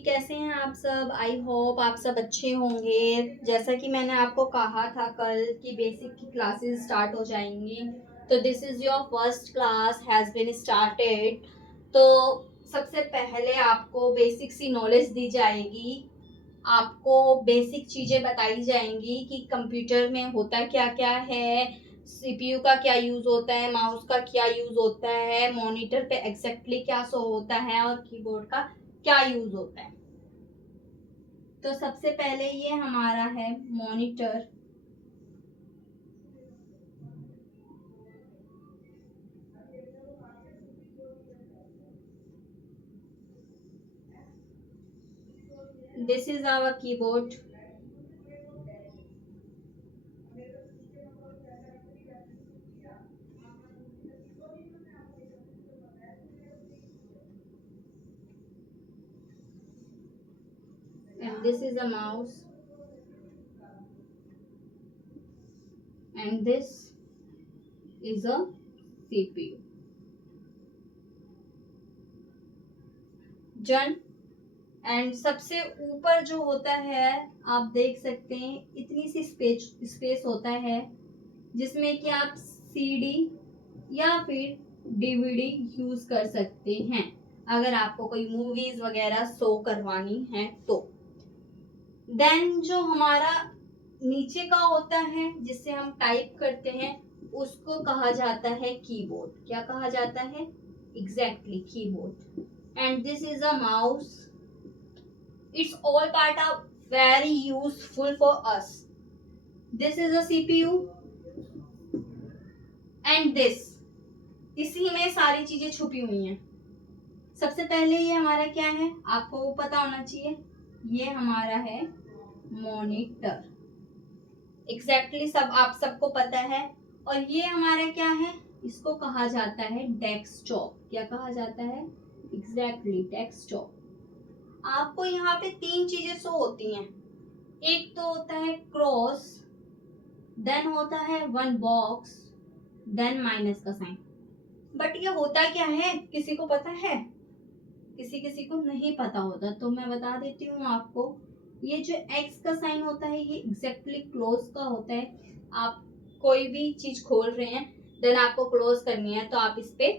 कैसे हैं आप सब? आई होप आप सब अच्छे होंगे। जैसा कि मैंने आपको कहा था कल कि बेसिक की क्लासेस स्टार्ट हो जाएंगी, तो this is your first class has been started. तो सबसे पहले आपको बेसिक सी नॉलेज दी जाएगी, आपको बेसिक चीज़ें बताई जाएंगी कि कंप्यूटर में होता क्या क्या है, सीपीयू का क्या यूज़ होता है, माउस का क्या यूज़ होता है, मॉनिटर पे एग्जैक्टली क्या शो होता है और कीबोर्ड का क्या यूज़ होता है। तो सबसे पहले ये हमारा है monitor. This is our keyboard. And this is a mouse, and this is a CPU. Done. And सबसे ऊपर जो होता है आप देख सकते हैं, इतनी सी स्पेस होता है जिसमें कि आप सीडी या फिर डीवीडी यूज कर सकते हैं अगर आपको कोई मूवीज वगैरह शो करवानी है तो। देन जो हमारा नीचे का होता है जिससे हम टाइप करते हैं उसको कहा जाता है कीबोर्ड। क्या कहा जाता है? Exactly keyboard. And this is a mouse. It's all part of very useful for us. This is a CPU and this, इसी में सारी चीजें छुपी हुई हैं। सबसे पहले ये हमारा क्या है आपको वो पता होना चाहिए, ये हमारा है मॉनिटर। एग्जैक्टली सब आप सबको पता है। और ये हमारा क्या है, इसको कहा जाता है डेस्कटॉप। क्या कहा जाता है? Exactly desktop. आपको यहाँ पे तीन चीजें शो होती हैं। एक तो होता है क्रॉस, देन होता है वन बॉक्स, देन माइनस का साइन। बट ये होता क्या है किसी को पता है? किसी किसी को नहीं पता होता, तो मैं बता देती हूँ आपको। ये जो एक्स का साइन होता है ये एग्जैक्टली क्लोज का होता है। आप कोई भी चीज खोल रहे हैं देन आपको क्लोज करनी है तो आप इस पे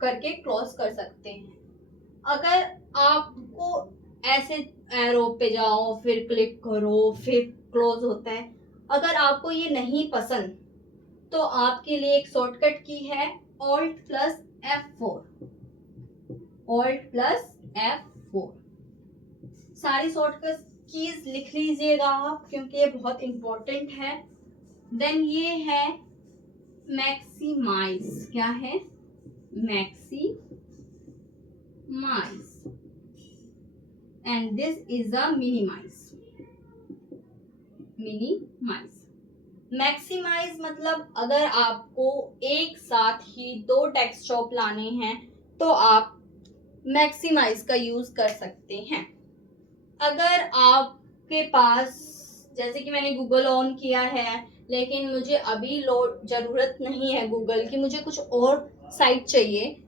करके क्लोज कर सकते हैं। अगर आपको ऐसे एरो पे जाओ फिर क्लिक करो फिर क्लोज होता है, अगर आपको ये नहीं पसंद तो आपके लिए एक शॉर्टकट की है Alt plus F4। Alt plus F4 सारी शॉर्टकट कीज लिख लीजिएगा आप क्योंकि ये बहुत इंपॉर्टेंट है। देन ये है मैक्सिमाइज। क्या है? Maximise. And this is a minimise. Minimise maximise मतलब अगर आपको एक साथ ही दो डेस्कटॉप लाने हैं तो आप मैक्सिमाइज का यूज कर सकते हैं। अगर आपके पास, जैसे कि मैंने गूगल ऑन किया है लेकिन मुझे अभी लोड जरूरत नहीं है गूगल की, मुझे कुछ और साइट चाहिए,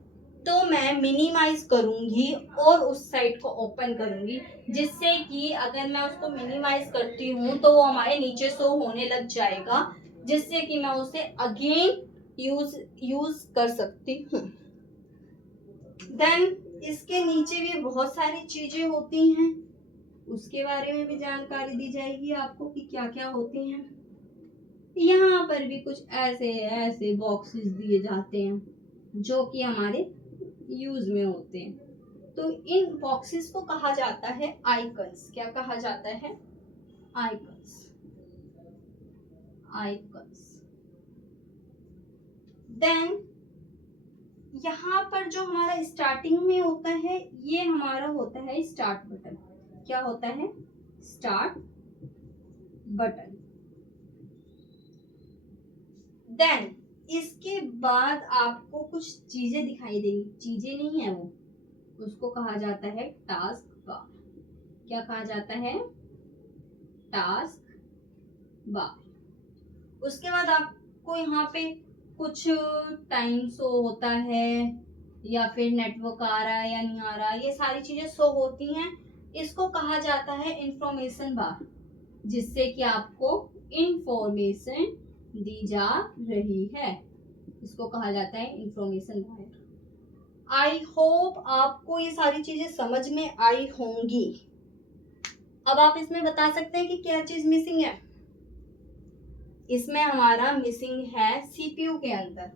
तो मैं मिनिमाइज करूंगी और उस साइट को ओपन करूंगी जिससे कि अगर मैं उसको मिनिमाइज करती हूँ तो वो हमारे नीचे शो होने लग जाएगा, जिससे कि मैं उसे अगेन यूज कर सकती हूँ। देन इसके नीचे भी बहुत सारी चीजें होती हैं, उसके बारे में भी जानकारी दी जाएगी आपको कि क्या क्या होती हैं। यहाँ पर भी कुछ ऐसे ऐसे बॉक्सेस दिए जाते हैं जो कि हमारे यूज में होते हैं। तो इन बॉक्सेस को कहा जाता है आइकन्स। क्या कहा जाता है? आइकन्स। आइकन्स। देन यहाँ पर जो हमारा स्टार्टिंग में होता है ये हमारा होता है स्टार्ट बटन। क्या होता है? Start button. देन इसके बाद आपको कुछ चीजें दिखाई देंगी, चीजें नहीं है वो, उसको कहा जाता है टास्क बार। क्या कहा जाता है? Task bar. उसके बाद आपको यहाँ पे कुछ टाइम शो होता है, या फिर नेटवर्क आ रहा है या नहीं आ रहा, ये सारी चीजें शो होती हैं। इसको कहा जाता है इंफॉर्मेशन बार, जिससे कि आपको इंफॉर्मेशन दी जा रही है, इसको कहा जाता है इंफॉर्मेशन बार। आई होप आपको ये सारी चीजें समझ में आई होंगी। अब आप इसमें बता सकते हैं कि क्या चीज मिसिंग है। इसमें हमारा मिसिंग है सीपीयू के अंदर।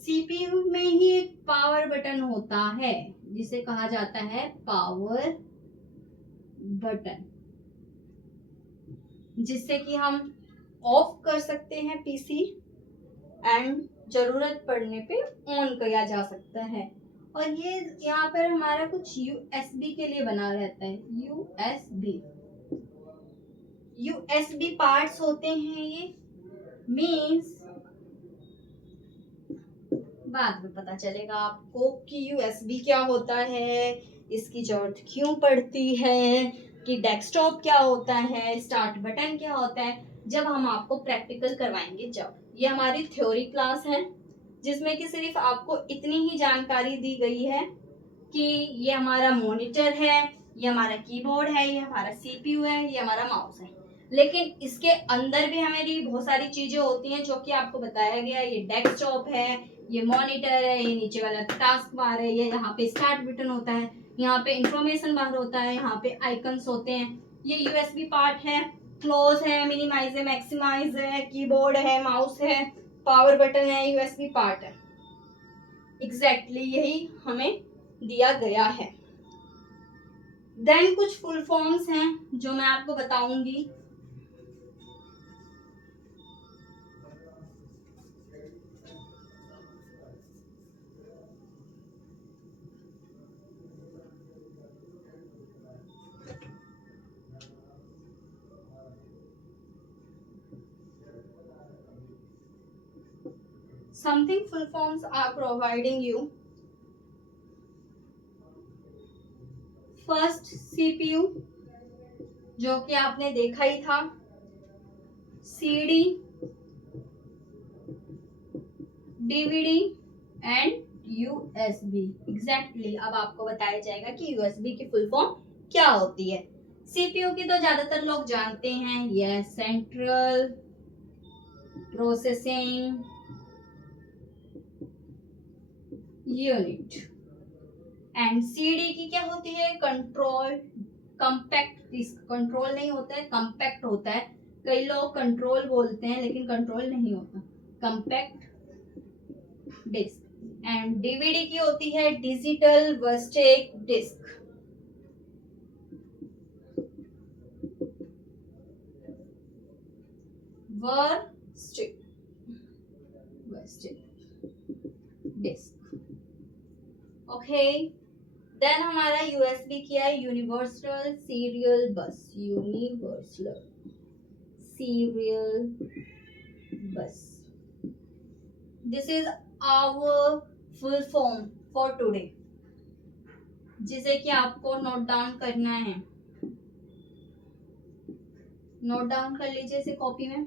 सीपीयू में ही एक पावर बटन होता है जिसे कहा जाता है पावर बटन, जिससे कि हम ऑफ कर सकते हैं पीसी एंड जरूरत पड़ने पे ऑन किया जा सकता है। और ये यहाँ पर हमारा कुछ यूएसबी के लिए बना रहता है। यूएसबी पार्ट्स होते हैं ये, मीन्स बाद में पता चलेगा आपको कि यूएसबी क्या होता है, इसकी जरूरत क्यों पड़ती है, कि डेस्कटॉप क्या होता है, स्टार्ट बटन क्या होता है, जब हम आपको प्रैक्टिकल करवाएंगे। जब ये हमारी थ्योरी क्लास है जिसमें कि सिर्फ आपको इतनी ही जानकारी दी गई है कि ये हमारा मॉनिटर है, ये हमारा कीबोर्ड है, ये हमारा सीपीयू है, ये हमारा माउस है। लेकिन इसके अंदर भी हमारी बहुत सारी चीजें होती हैं जो कि आपको बताया गया। ये डेस्कटॉप है, ये मॉनिटर है, ये नीचे वाला टास्क बार है, ये यहाँ पे स्टार्ट बटन होता है, यहाँ पे इंफॉर्मेशन बार होता है, यहाँ पे आइकन्स होते हैं। ये यूएसबी पार्ट है, क्लोज है, मिनिमाइज है, मैक्सिमाइज है, कीबोर्ड है, माउस है, पावर बटन है, यूएसबी पार्ट है। एग्जैक्टली यही हमें दिया गया है। देन कुछ फुल फॉर्म्स हैं जो मैं आपको बताऊंगी। Something full forms are providing you. First CPU जो कि आपने देखा ही था, CD, DVD and USB. Exactly अब आपको बताया जाएगा कि यूएसबी की फुल फॉर्म क्या होती है। सीपीयू की तो ज्यादातर लोग जानते हैं, यह central processing unit. And CD की क्या होती है, कंट्रोल कंपैक्ट डिस्क। कंट्रोल नहीं होता है, कंपैक्ट होता है। कई लोग कंट्रोल बोलते हैं लेकिन कंट्रोल नहीं होता, कंपैक्ट डिस्क। एंड डीवीडी की होती है digital versatile disc. Versatile disc. Okay, then हमारा यूएसबी क्या है, universal serial bus. Universal serial bus, this is our full form for today, जिसे कि आपको नोट डाउन करना है। नोट डाउन कर लीजिए इसे कॉपी में।